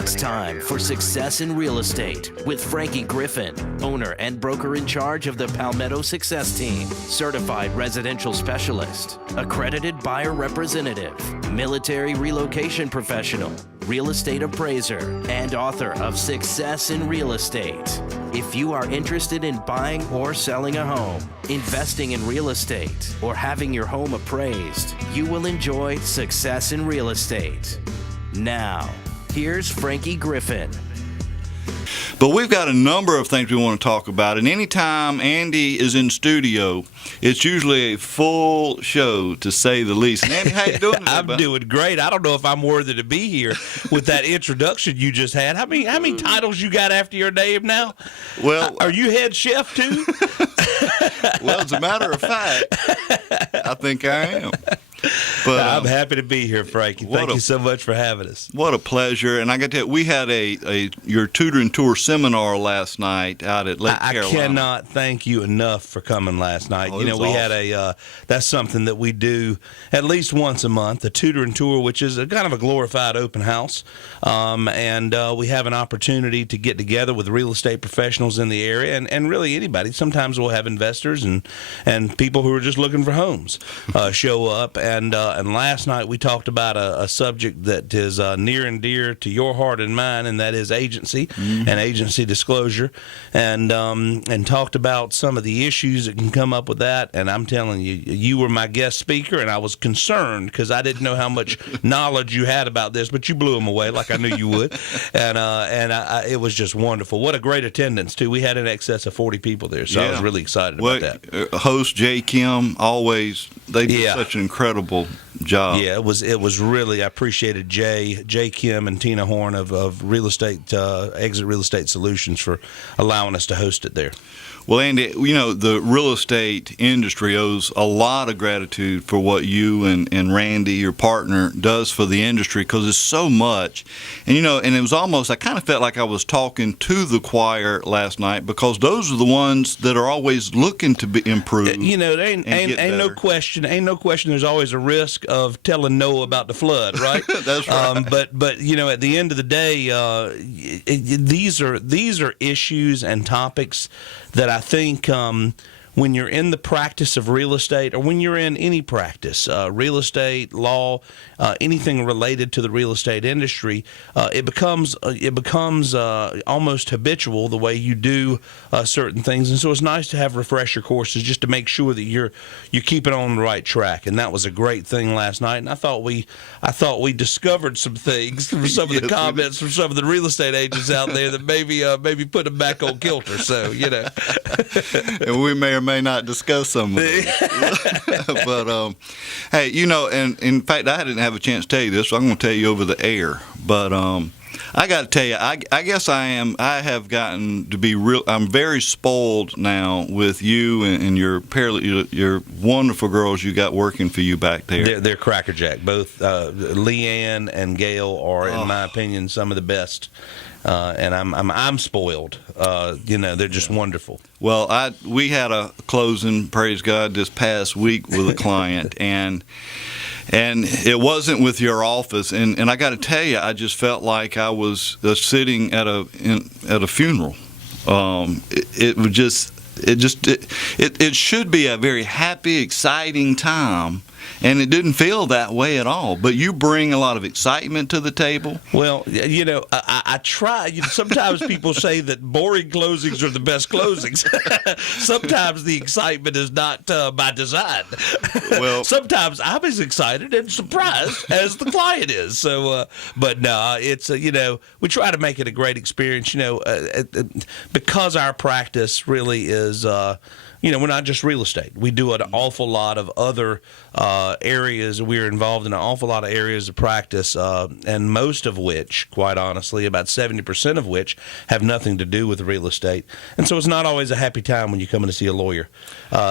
It's time for Success in Real Estate with Frankie Griffin, owner and broker in charge of the Palmetto Success Team, certified residential specialist, accredited buyer representative, military relocation professional, real estate appraiser, and author of Success in Real Estate. If you are interested in buying or selling a home, investing in real estate, or having your home appraised, you will enjoy Success in Real Estate. Now, here's Frankie Griffin. But we've got a number of things we want to talk about, and anytime Andy is in studio, it's usually a full show, to say the least. And Andy, how you doing today, I'm doing great. I don't know if I'm worthy to be here with that introduction you just had. How many titles you got after your name now? Well, are you head chef too? Well, as a matter of fact, I think I am. But I'm happy to be here, Frankie. Thank you so much for having us. What a pleasure. And I got to tell you, we had your tutor and tour seminar last night out at Lake Carolina. I cannot thank you enough for coming last night. We awesome. had that's something that we do at least once a month, a tutor and tour, which is kind of a glorified open house. And we have an opportunity to get together with real estate professionals in the area and really anybody. Sometimes we'll have investors and people who are just looking for homes show up. And last night we talked about a subject that is near and dear to your heart and mine, and that is agency and agency disclosure, and talked about some of the issues that can come up with that. And I'm telling you, you were my guest speaker, and I was concerned because I didn't know how much knowledge you had about this, but you blew them away like I knew you would, and it was just wonderful. What a great attendance too. We had in excess of 40 people there, so I was really excited about that. Host Jay Kim, always they do such an incredible job. Yeah, it was really, I appreciated Jay Kim and Tina Horn of Real Estate Exit Real Estate Solutions for allowing us to host it there. Well, Andy, the real estate industry owes a lot of gratitude for what you and Randy, your partner, does for the industry, because it's so much. And, and it was almost, I kind of felt like I was talking to the choir last night, because those are the ones that are always looking to be improved. There ain't no question. Ain't no question there's always a risk of telling no about the flood, right? That's right. But at the end of the day, these are issues and topics that I think when you're in the practice of real estate, or when you're in any practice, real estate, law, anything related to the real estate industry, it becomes almost habitual the way you do certain things. And so it's nice to have refresher courses just to make sure that you're keeping on the right track. And that was a great thing last night. And I thought we discovered some things from some of the comments from some of the real estate agents out there that maybe put them back on kilter. So and we may or may not discuss some of it. But hey, and in fact, I didn't have a chance to tell you this, so I'm going to tell you over the air. But I got to tell you, I guess I have gotten to be real. I'm very spoiled now with you and your wonderful girls you got working for you back there. They're crackerjack. Both Leanne and Gail are, in my opinion, some of the best. And I'm spoiled. They're just wonderful. Well, we had a closing, praise God, this past week with a client, and it wasn't with your office. And I got to tell you, I just felt like I was sitting at a funeral. It should be a very happy, exciting time. And it didn't feel that way at all. But you bring a lot of excitement to the table. Well, I try. Sometimes people say that boring closings are the best closings. Sometimes the excitement is not by design. Well, sometimes I'm as excited and surprised as the client is. So, but no, it's we try to make it a great experience. Because our practice really is. We're not just real estate. We do an awful lot of other areas. We're involved in an awful lot of areas of practice, and most of which, quite honestly, about 70% of which have nothing to do with real estate. And so it's not always a happy time when you come in to see a lawyer.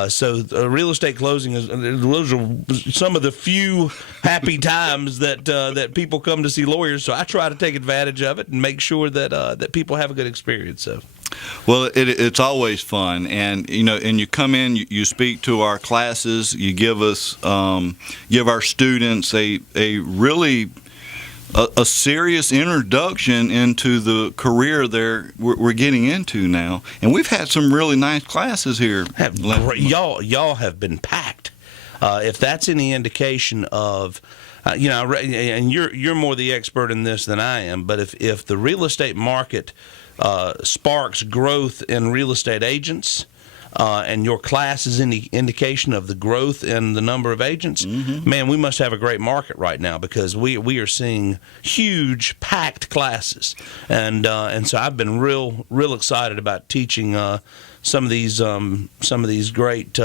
So real estate closing those are some of the few happy times that people come to see lawyers. So I try to take advantage of it and make sure that people have a good experience. So. Well, it's always fun, and you come in, you speak to our classes, you give our students a really a serious introduction into the career we're getting into now. And we've had some really nice classes here. Y'all have been packed. If that's any indication of, and you're more the expert in this than I am, but if the real estate market sparks growth in real estate agents, and your class is any indication of the growth in the number of agents, man, we must have a great market right now, because we are seeing huge packed classes, and so I've been real excited about teaching some of these great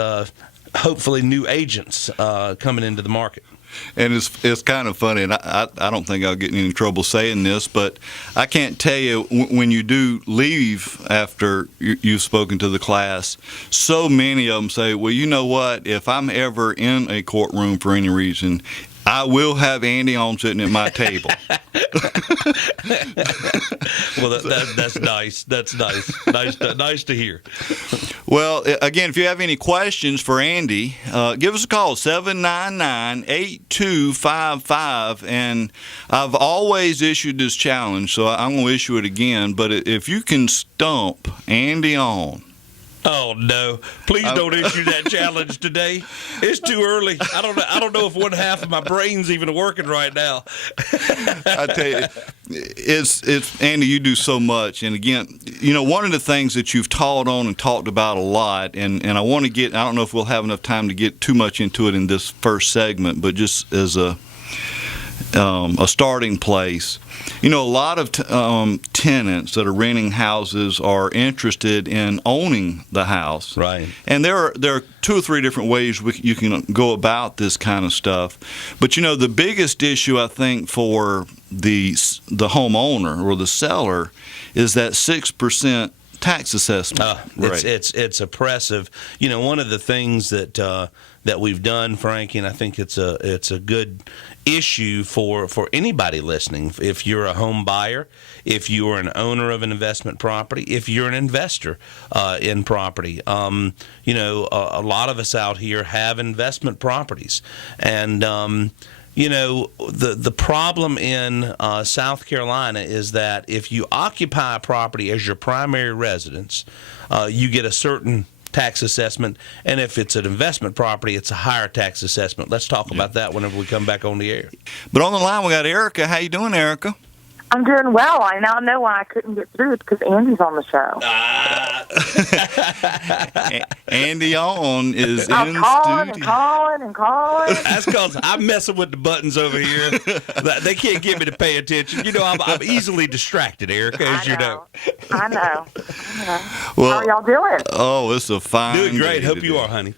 hopefully new agents coming into the market. And it's kind of funny, and I don't think I'll get in any trouble saying this, but I can't tell you, when you do leave after you've spoken to the class, so many of them say, well, you know what, if I'm ever in a courtroom for any reason, I will have Andy Aun sitting at my table. Well, that's nice. That's nice. Nice to hear. Well, again, if you have any questions for Andy, give us a call, 799-8255. And I've always issued this challenge, so I'm going to issue it again. But if you can stump Andy Aun. Oh no! Please don't issue that challenge today. It's too early. I don't know if one half of my brain's even working right now. I tell you, it's Andy. You do so much, and again, one of the things that you've taught on and talked about a lot, and I want to get. I don't know if we'll have enough time to get too much into it in this first segment, but just as a starting place. A lot of tenants that are renting houses are interested in owning the house. Right. And there are 2 or 3 different ways you can go about this kind of stuff. But, the biggest issue, I think, for the homeowner or the seller is that 6% tax assessment. Right. It's oppressive. One of the things that we've done, Frankie, and I think it's a good issue for anybody listening. If you're a home buyer, if you are an owner of an investment property, if you're an investor in property, a lot of us out here have investment properties, and the problem in South Carolina is that if you occupy a property as your primary residence, you get a certain tax assessment, and if it's an investment property, it's a higher tax assessment. Let's talk about that whenever we come back on the air. But on the line, we got Erica. How you doing, Erica? I'm doing well. I now know why I couldn't get through. It's because Andy's on the show. Andy Aun is I'm in calling studio. and calling. That's because I'm messing with the buttons over here. They can't get me to pay attention. I'm easily distracted, Erica, as you know. I know. Well, how are y'all doing? Oh, it's a fine Doing great. day Hope today. you are, honey.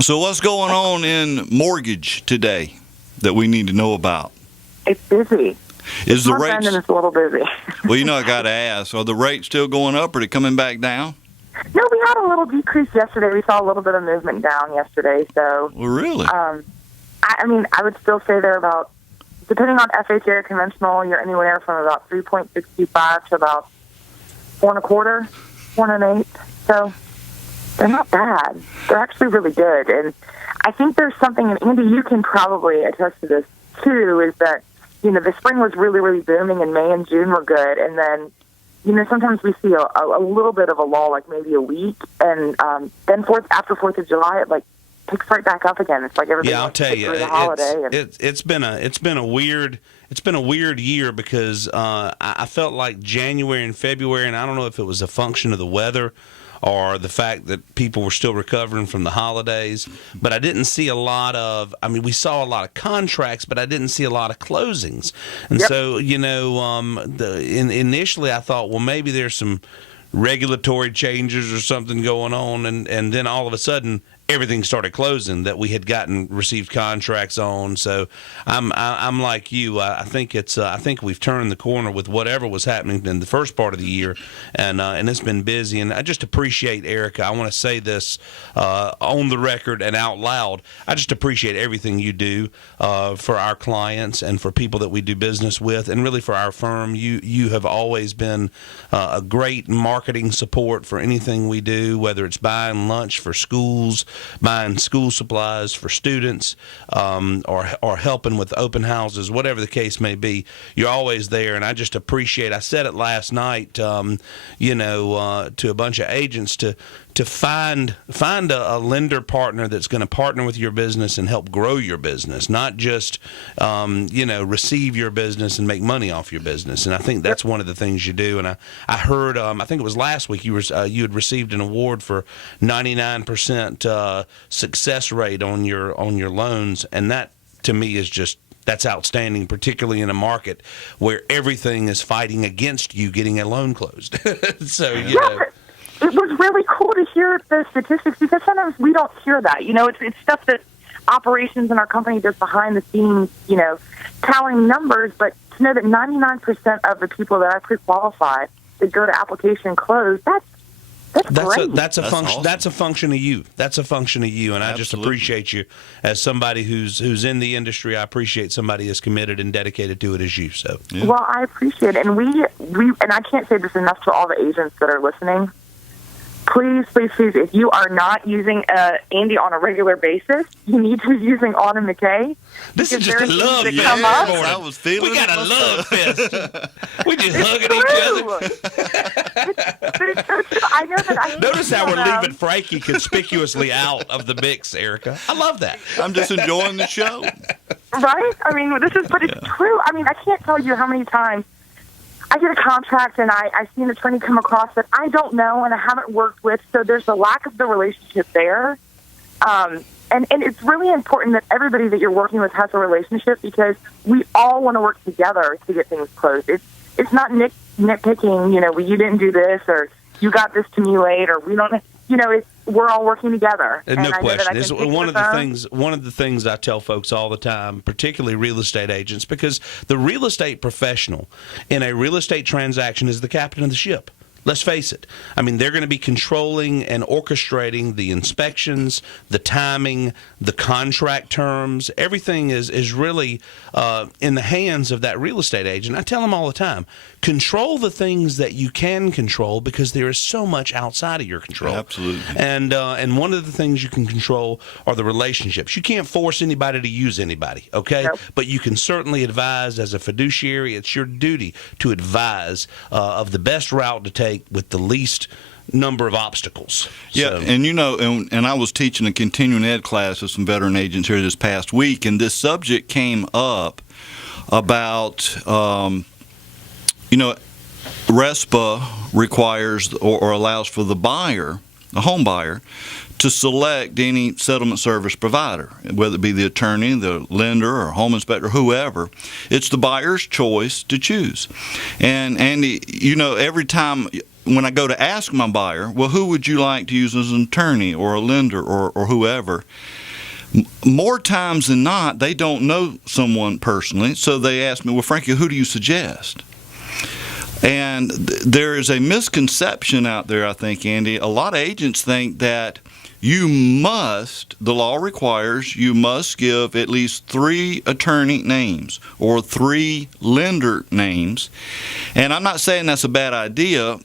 So what's going on in mortgage today that we need to know about? It's busy. Is the rates? It's a little busy. Well, I got to ask, are the rates still going up, or are they coming back down? No, we had a little decrease yesterday. We saw a little bit of movement down yesterday. So, well, really? I would still say they're about, depending on FHA or conventional, you're anywhere from about 3.65 to about 4.25, 4.125. So they're not bad. They're actually really good. And I think there's something, and Andy, you can probably attest to this too, is that the spring was really, really booming, and May and June were good. And then, sometimes we see a little bit of a lull, like maybe a week. And then after 4th of July, it picks right back up again. It's like everybody I'll tell you, the holiday. It's been a weird year because I felt like January and February, and I don't know if it was a function of the weather or the fact that people were still recovering from the holidays. But I didn't see a lot of, we saw a lot of contracts, but I didn't see a lot of closings. And so, initially I thought, well, maybe there's some regulatory changes or something going on. And then all of a sudden, everything started closing that we had received contracts on. So I'm like you. I think we've turned the corner with whatever was happening in the first part of the year, and it's been busy. And I just appreciate, Erica, I want to say this on the record and out loud. I just appreciate everything you do for our clients and for people that we do business with, and really for our firm. You have always been a great marketing support for anything we do, whether it's buying lunch for schools, buying school supplies for students, or helping with open houses, whatever the case may be. You're always there, and I just appreciate. I said it last night, to a bunch of agents to find a lender partner that's going to partner with your business and help grow your business, not just receive your business and make money off your business. And I think that's one of the things you do. And I heard, I think it was last week, you had received an award for 99% success rate on your loans, and that to me is just. That's outstanding, particularly in a market where everything is fighting against you getting a loan closed. So, it was really cool to hear the statistics, because sometimes we don't hear that. It's stuff that operations in our company does behind the scenes, telling numbers, but to know that 99% of the people that are pre-qualified that go to application closed, that's great. That's a function. Awesome. That's a function of you. That's a function of you, and I just appreciate you as somebody who's in the industry. I appreciate somebody as committed and dedicated to it as you. So, yeah. Well, I appreciate it, and we and I can't say this enough to all the agents that are listening. Please, please, please, if you are not using Andy on a regular basis, you need to be using Aun and McKay. This is just a love fest. I was feeling we got a love fest. We just hugging each other. But it's so true. I know that. Notice how we're leaving Frankie conspicuously out of the mix, Erica. I love that. I'm just enjoying the show. Right? I mean, but it's true. I mean, I can't tell you how many times I get a contract and I see an attorney come across that I don't know and I haven't worked with, so there's a lack of the relationship there. And it's really important that everybody that you're working with has a relationship, because we all want to work together to get things closed. It's not nitpicking, you didn't do this, or you got this to me late, or we don't, we're all working together. No question. It's one of the things I tell folks all the time, particularly real estate agents, because the real estate professional in a real estate transaction is the captain of the ship. Let's face it. I mean, they're going to be controlling and orchestrating the inspections, the timing, the contract terms. Everything is really in the hands of that real estate agent. I tell them all the time, control the things that you can control, because there is so much outside of your control. Absolutely. And one of the things you can control are the relationships. You can't force anybody to use anybody, okay? Nope. But you can certainly advise as a fiduciary. It's your duty to advise of the best route to take with the least number of obstacles. Yeah, So, and I was teaching a continuing ed class with some veteran agents here this past week, and this subject came up about, RESPA requires or allows for the buyer, the home buyer, to select any settlement service provider, whether it be the attorney, the lender, or home inspector, whoever. It's the buyer's choice to choose. And Andy, every time when I go to ask my buyer, well, who would you like to use as an attorney or a lender or whoever? More times than not, they don't know someone personally, so they ask me, well, Frankie, who do you suggest? And there is a misconception out there, I think, Andy. A lot of agents think that the law requires you must give at least 3 attorney names or 3 lender names. And I'm not saying that's a bad idea,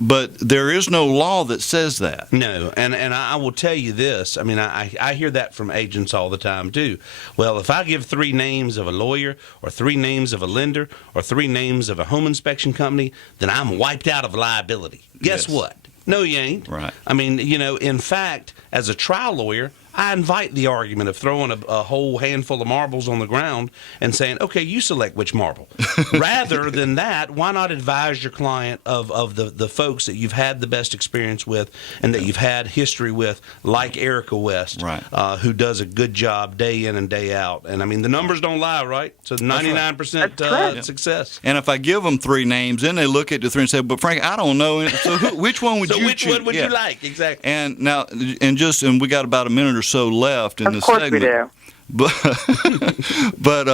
but there is no law that says that. No, and I will tell you this. I mean, I hear that from agents all the time, too. Well, if I give 3 names of a lawyer or 3 names of a lender or 3 names of a home inspection company, then I'm wiped out of liability. Guess what? No, you ain't. Right. I mean, in fact, as a trial lawyer, I invite the argument of throwing a whole handful of marbles on the ground and saying, okay, you select which marble. Rather than that, why not advise your client of the folks that you've had the best experience with and that you've had history with, like Erica West, right. Who does a good job day in and day out. And, I mean, the numbers don't lie, right? So 99% success. And if I give them 3 names, then they look at the 3 and say, but Frank, I don't know. So which one would you choose? Which one would you like? Exactly. And now, and we got about a minute or so left in this segment. Of course we do. But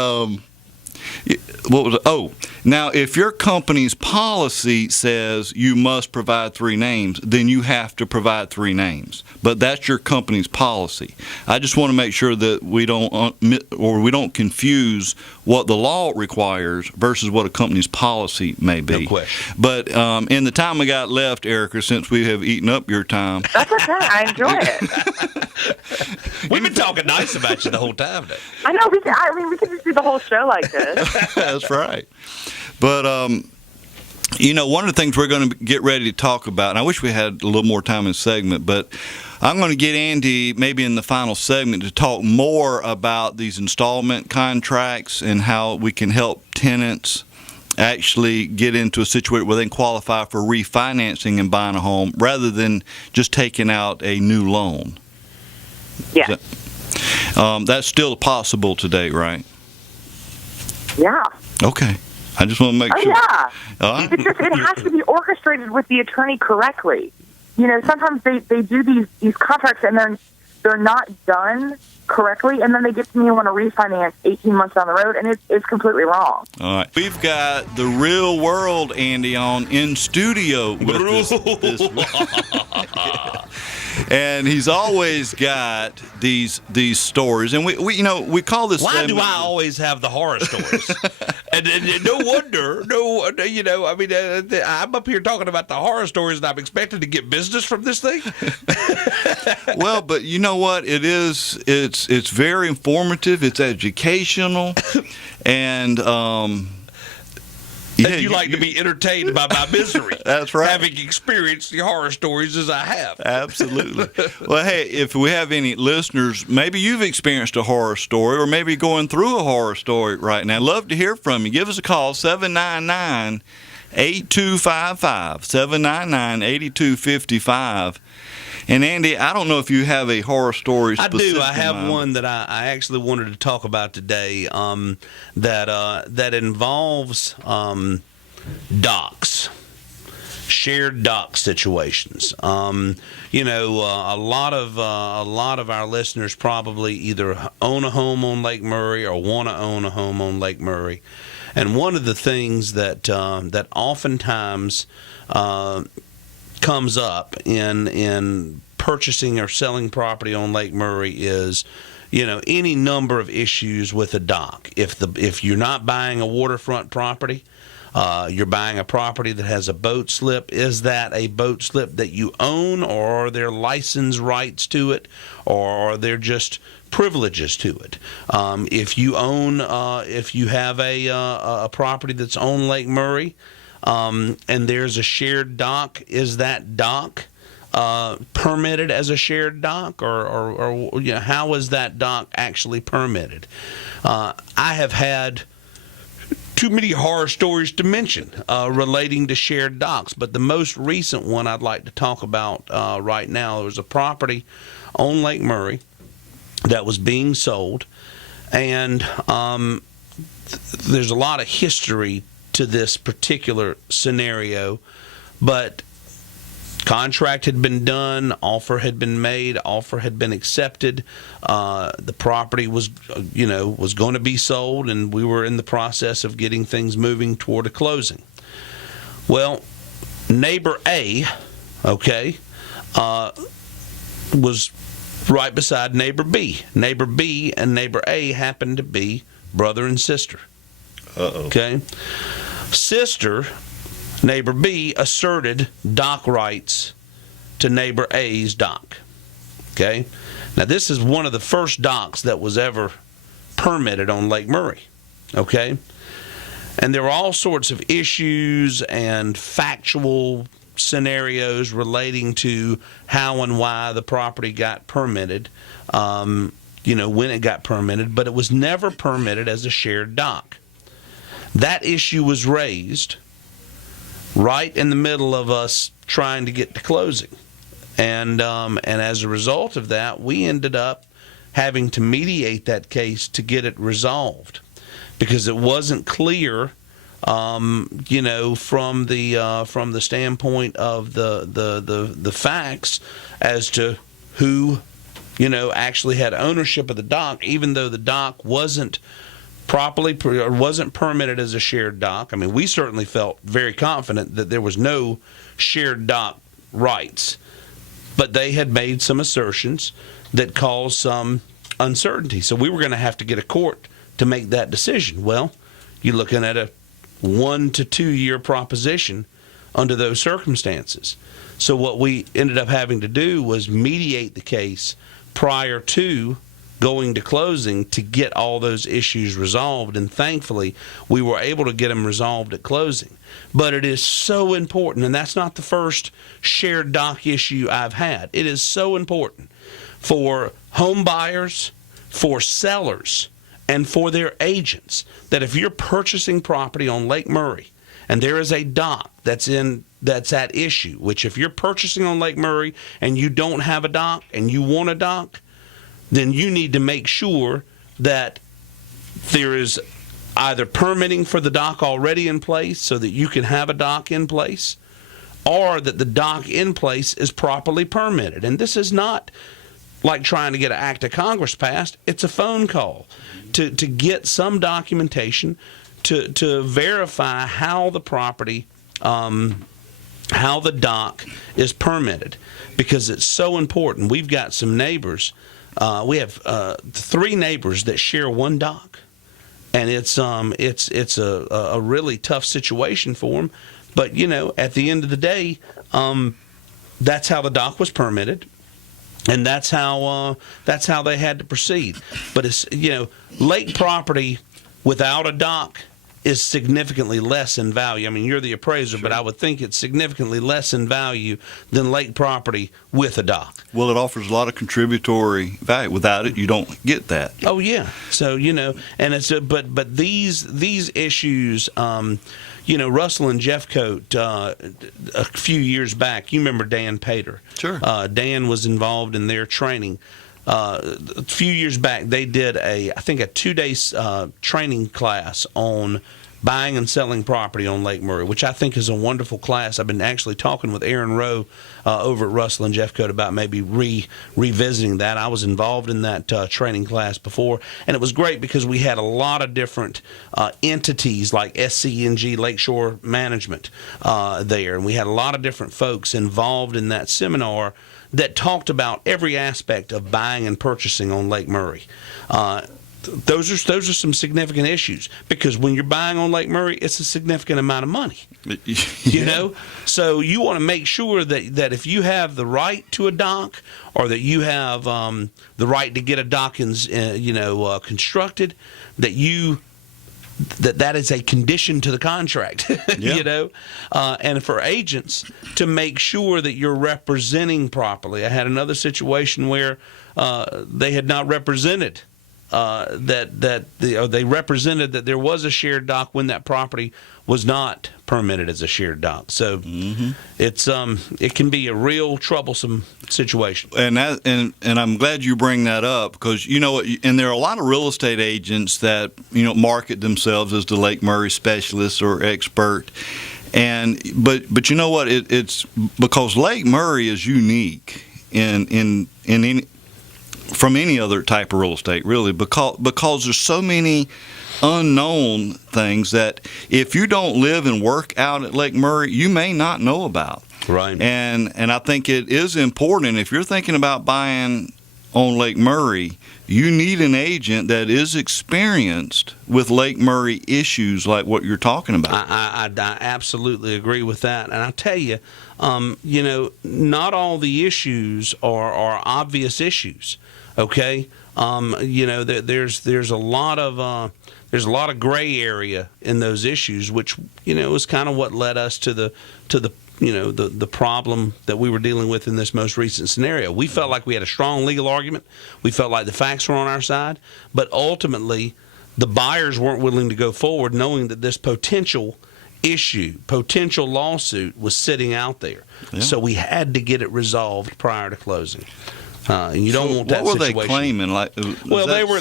what was it? Oh, Now, if your company's policy says you must provide 3 names, then you have to provide 3 names. But that's your company's policy. I just want to make sure that we don't confuse what the law requires versus what a company's policy may be. No question. But in the time we got left, Erica, since we have eaten up your time. That's okay. I enjoy it. We've been talking nice about you the whole time. I know. We could just do the whole show like this. That's right. But, one of the things we're going to get ready to talk about, and I wish we had a little more time in the segment, but I'm going to get Andy maybe in the final segment to talk more about these installment contracts and how we can help tenants actually get into a situation where they can qualify for refinancing and buying a home rather than just taking out a new loan. Yeah. That's still possible today, right? Yeah. Okay. I just want to make sure. Yeah. All right. It has to be orchestrated with the attorney correctly. Sometimes they do these contracts and they're not done correctly, and then they get to me and want to refinance 18 months down the road, and it's completely wrong. All right. We've got the real world Andy Aun in studio with us. And he's always got these stories, and we call this. Why do I always have the horror stories? and no wonder, I'm up here talking about the horror stories, and I'm expected to get business from this thing. Well, but you know what? It's very informative. It's educational, and. And you like to be entertained by my misery. That's right. Having experienced the horror stories as I have. Absolutely. Well, hey, if we have any listeners, maybe you've experienced a horror story or maybe going through a horror story right now. I'd love to hear from you. Give us a call, 799-8255, 799-8255. And Andy, I don't know if you have a horror story specific. I do. I have one that I actually wanted to talk about today that involves docks, shared dock situations. A lot of our listeners probably either own a home on Lake Murray or want to own a home on Lake Murray. And one of the things that oftentimes comes up in purchasing or selling property on Lake Murray is, any number of issues with a dock. If you're not buying a waterfront property, you're buying a property that has a boat slip. Is that a boat slip that you own, or are there license rights to it, or are there just privileges to it? If you have a property that's on Lake Murray, and there's a shared dock, is that dock permitted as a shared dock, or how is that dock actually permitted? I have had too many horror stories to mention relating to shared docks, but the most recent one I'd like to talk about right now, there was a property on Lake Murray that was being sold, and there's a lot of history to this particular scenario, but contract had been done, offer had been made, offer had been accepted. The property was going to be sold, and we were in the process of getting things moving toward a closing. Well, neighbor A, was right beside neighbor B. Neighbor B and neighbor A happened to be brother and sister. Uh-oh. Okay. Sister, neighbor B, asserted dock rights to neighbor A's dock. Okay? Now, this is one of the first docks that was ever permitted on Lake Murray. Okay? And there were all sorts of issues and factual scenarios relating to how and why the property got permitted, when it got permitted, but it was never permitted as a shared dock. That issue was raised right in the middle of us trying to get to closing. And as a result of that, we ended up having to mediate that case to get it resolved, because it wasn't clear, from the standpoint of the facts as to who, actually had ownership of the dock, even though the dock wasn't wasn't permitted as a shared dock. I mean, we certainly felt very confident that there was no shared dock rights, but they had made some assertions that caused some uncertainty. So we were going to have to get a court to make that decision. Well, you're looking at a 1 to 2 year proposition under those circumstances. So what we ended up having to do was mediate the case prior to going to closing to get all those issues resolved, and thankfully we were able to get them resolved at closing. But it is so important, and that's not the first shared dock issue I've had. It is so important for home buyers, for sellers, and for their agents that if you're purchasing property on Lake Murray and there is a dock that's at issue, which if you're purchasing on Lake Murray and you don't have a dock and you want a dock, then you need to make sure that there is either permitting for the dock already in place so that you can have a dock in place, or that the dock in place is properly permitted. And this is not like trying to get an act of Congress passed. It's a phone call to get some documentation to verify how the property, how the dock is permitted, because it's so important. We've got some neighbors. We have 3 neighbors that share one dock, and it's a really tough situation for them. But at the end of the day, that's how the dock was permitted, and that's how they had to proceed. But it's lake property without a dock is significantly less in value. I mean, you're the appraiser, but I would think it's significantly less in value than lake property with a dock. Well, it offers a lot of contributory value. Without it, you don't get that. Oh yeah. So and it's but these issues. Russell and Jeffcoat, a few years back, you remember Dan Pater. Sure. Dan was involved in their training. A few years back, they did I think a 2-day training class on buying and selling property on Lake Murray, which I think is a wonderful class. I've been actually talking with Aaron Rowe over at Russell and Jeffcoat about maybe revisiting that. I was involved in that training class before, and it was great because we had a lot of different entities like SCNG, Lakeshore Management, there, and we had a lot of different folks involved in that seminar that talked about every aspect of buying and purchasing on Lake Murray. Those are some significant issues, because when you're buying on Lake Murray, it's a significant amount of money. So you want to make sure that if you have the right to a dock, or that you have the right to get a dock constructed, that is a condition to the contract. And for agents to make sure that you're representing properly. I had another situation where they had not represented they represented that there was a shared dock when that property was not permitted as a shared dock. So it can be a real troublesome situation. And I'm glad you bring that up, because and there are a lot of real estate agents that market themselves as the Lake Murray specialist or expert. But you know what? It's because Lake Murray is unique in any, from any other type of real estate, really, because there's so many unknown things that if you don't live and work out at Lake Murray, you may not know about. Right. And I think it is important, if you're thinking about buying on Lake Murray, you need an agent that is experienced with Lake Murray issues like what you're talking about. I absolutely agree with that. And I tell you, not all the issues are obvious issues. Okay, there's a lot of gray area in those issues, which is kind of what led us to the problem that we were dealing with in this most recent scenario. We felt like we had a strong legal argument. We felt like the facts were on our side, but ultimately the buyers weren't willing to go forward, knowing that this potential lawsuit was sitting out there. Yeah. So we had to get it resolved prior to closing. You don't want that situation. What were they claiming?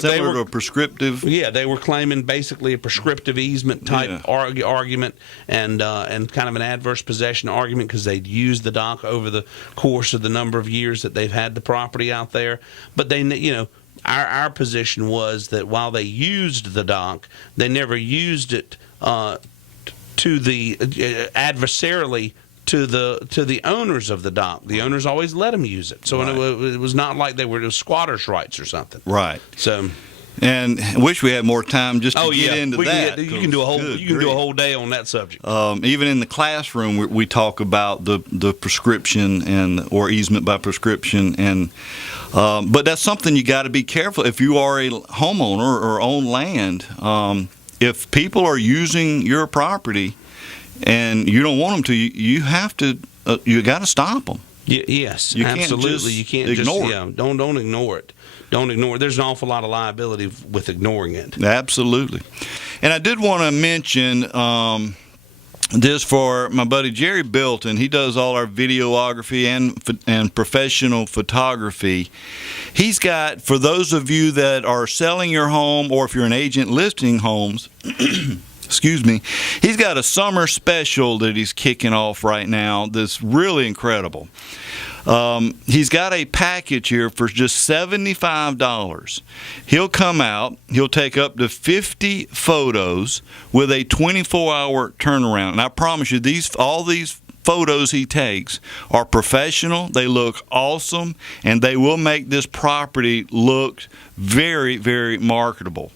They were prescriptive. Yeah, they were claiming basically a prescriptive easement type argument and kind of an adverse possession argument, because they'd used the dock over the course of the number of years that they've had the property out there. But they our position was that while they used the dock, they never used it to the adversarially to the owners of the dock. The owners always let them use it, so it was not like they were squatters' rights or something. Right. So. And I wish we had more time just to get into that. You can do a whole day on that subject. Even in the classroom, we talk about the prescription or easement by prescription, and but that's something you got to be careful if you are a homeowner or own land. If people are using your property and you don't want them to, you have to. You got to stop them. Yes, you absolutely. You can't ignore it. Don't ignore it. Don't ignore it. There's an awful lot of liability with ignoring it. Absolutely. And I did want to mention this for my buddy Jerry Bilton. He does all our videography and professional photography. He's got, for those of you that are selling your home or if you're an agent listing homes, excuse me, he's got a summer special that he's kicking off right now that's really incredible. He's got a package here for just $75. He'll come out, he'll take up to 50 photos with a 24-hour turnaround. And I promise you, all these photos he takes are professional, they look awesome, and they will make this property look very, very marketable.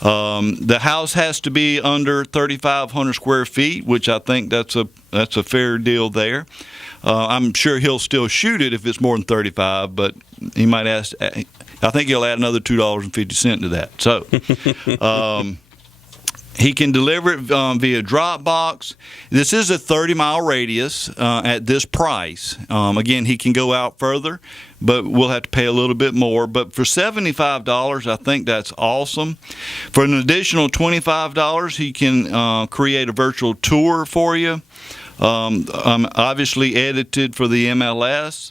The house has to be under 3,500 square feet, which I think that's a fair deal there. I'm sure he'll still shoot it if it's more than 35, but he might ask. I think he'll add another $2.50 to that. So he can deliver it via Dropbox. This is a 30-mile radius at this price. Again, he can go out further, but we'll have to pay a little bit more. But for $75, I think that's awesome. For an additional $25, he can create a virtual tour for you. Obviously edited for the MLS,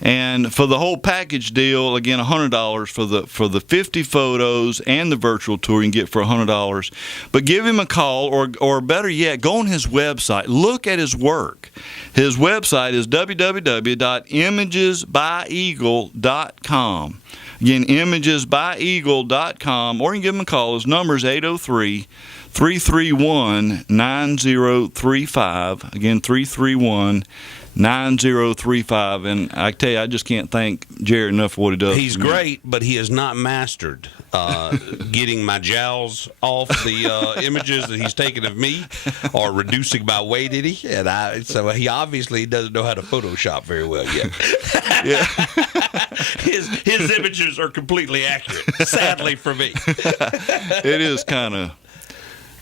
and for the whole package deal, again, $100 for the 50 photos and the virtual tour you can get for $100. But give him a call, or better yet, go on his website, look at his work. His website is www.imagesbyeagle.com. Again, imagesbyeagle.com, or you can give him a call. His number is 803-331-9035. Again, 331-9035. And I tell you, I just can't thank Jared enough for what he does. He's great, but he has not mastered getting my jowls off the images that he's taken of me, or reducing my weight any. And so he obviously doesn't know how to Photoshop very well yet. Yeah. His images are completely accurate, sadly for me. It is kind of.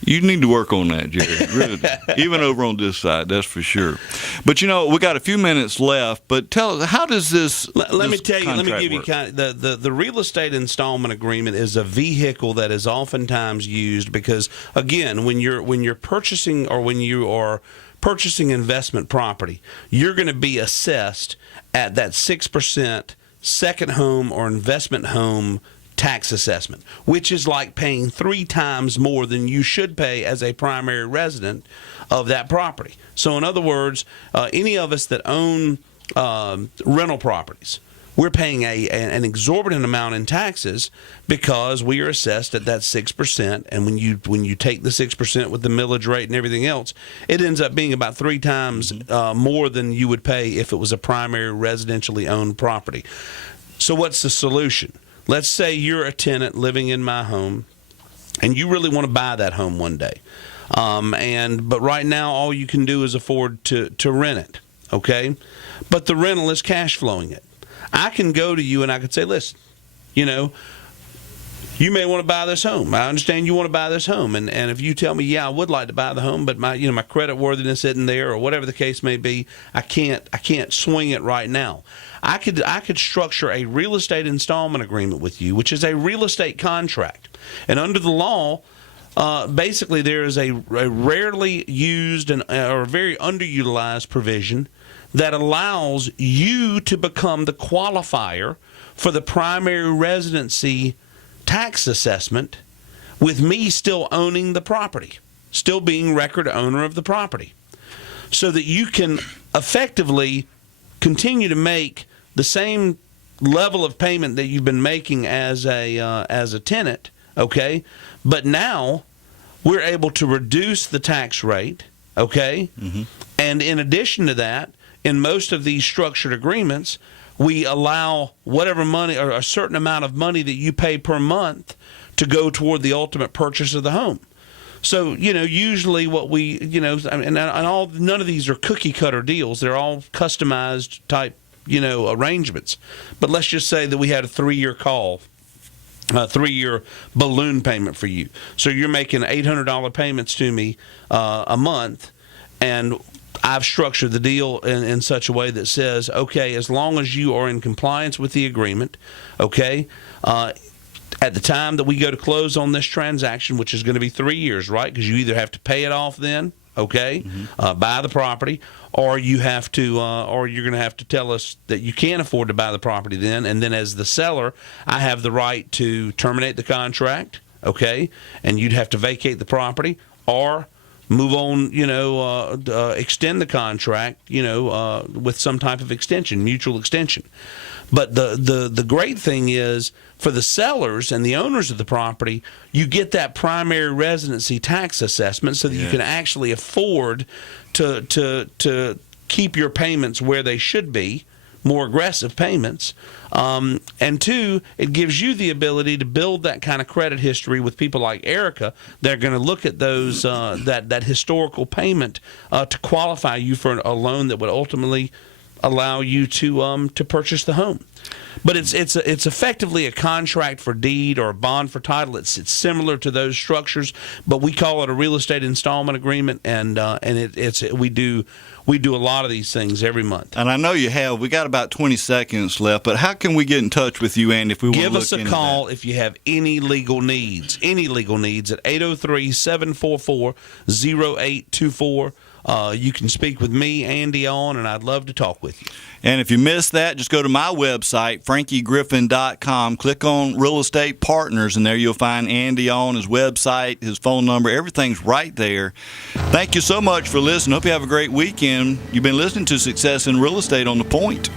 You need to work on that, Jerry. Really, even over on this side, that's for sure. But we got a few minutes left. But tell us, how does this? Let me tell you. Let me give work? you the real estate installment agreement is a vehicle that is oftentimes used because, again, when you're purchasing or when you are purchasing investment property, you're going to be assessed at that 6% second home or investment home tax assessment, which is like paying 3 times more than you should pay as a primary resident of that property. So in other words, any of us that own rental properties, we're paying an exorbitant amount in taxes because we are assessed at that 6%. And when you take the 6% with the millage rate and everything else, it ends up being about 3 times more than you would pay if it was a primary residentially owned property. So what's the solution? Let's say you're a tenant living in my home, and you really want to buy that home one day. But right now, all you can do is afford to rent it, okay? But the rental is cash flowing it. I can go to you and I could say, listen, you may want to buy this home. I understand you want to buy this home. And if you tell me, yeah, I would like to buy the home, but my credit worthiness isn't there, or whatever the case may be, I can't swing it right now. I could structure a real estate installment agreement with you, which is a real estate contract. And under the law, basically there is a rarely used or very underutilized provision that allows you to become the qualifier for the primary residency tax assessment, with me still owning the property, still being record owner of the property, so that you can effectively continue to make the same level of payment that you've been making as a tenant, okay? But now we're able to reduce the tax rate, okay? Mm-hmm. And in addition to that, in most of these structured agreements, we allow whatever money or a certain amount of money that you pay per month to go toward the ultimate purchase of the home. So, usually what we, and all, none of these are cookie cutter deals. They're all customized type, arrangements. But let's just say that we had a 3-year call, a 3-year balloon payment for you. So you're making $800 payments to me a month, and I've structured the deal in such a way that says, okay, as long as you are in compliance with the agreement, okay, at the time that we go to close on this transaction, which is going to be 3 years, right? Because you either have to pay it off then, okay, buy the property, or you have to, or you're going to have to tell us that you can't afford to buy the property then, and then as the seller, I have the right to terminate the contract, okay, and you'd have to vacate the property or move on, extend the contract, with some type of extension, mutual extension. But the great thing is, for the sellers and the owners of the property, you get that primary residency tax assessment so that you can actually afford to keep your payments where they should be, more aggressive payments. And two, it gives you the ability to build that kind of credit history with people like Erica. They're going to look at those that historical payment to qualify you for a loan that would ultimately allow you to purchase the home. But it's effectively a contract for deed or a bond for title. It's similar to those structures, but we call it a real estate installment agreement, and we do a lot of these things every month. And I know you have. We got about 20 seconds left, but how can we get in touch with you, Andy, if we want to look into that? Give us a call if you have any legal needs at 803-744-0824. You can speak with me, Andy Aun, and I'd love to talk with you. And if you missed that, just go to my website, frankiegriffin.com. Click on Real Estate Partners, and there you'll find Andy Aun, his website, his phone number. Everything's right there. Thank you so much for listening. Hope you have a great weekend. You've been listening to Success in Real Estate on The Point.